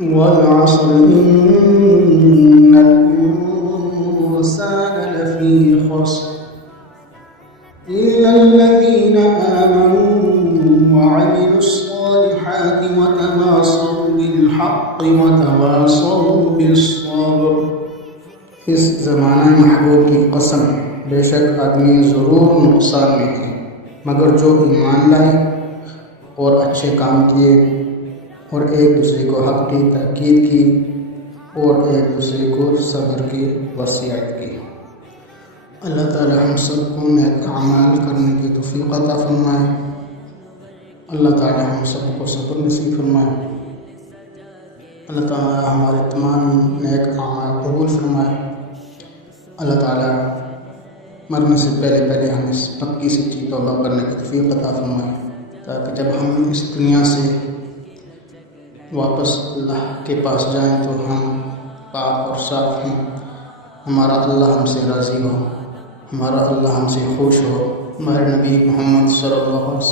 والعصر إن الإنسان لفي خسر إلا الذين آمنوا وعملوا الصالحات وتواصوا بالحق وتواصوا بالصبر۔ اس زمانہ محبوب کی قسم، بے شک آدمی ضرور نقصان میں ہے، مگر جو ایمان لائے اور اچھے کام کیے اور ایک دوسرے کو حق کی تاکید کی اور ایک دوسرے کو صبر کی وصیت کی۔ اللہ تعالی ہم سب کو نیک اعمال کرنے کی توفیق عطا فرمائے۔ اللہ تعالی ہم سب کو صبر نصیب فرمائے۔ اللہ تعالی ہمارے تمام نیک اعمال قبول فرمائے۔ اللہ تعالی مرنے سے پہلے ہمیں پکی سچی توبہ کرنے کی توفیق عطا فرمائے، تاکہ جب ہم اس دنیا سے واپس اللہ کے پاس جائیں تو ہم پاک اور صاف ہیں، ہمارا اللہ ہم سے راضی ہو، ہمارا اللہ ہم سے خوش ہو، ہمارے نبی محمد صلی اللہ علیہ وسلم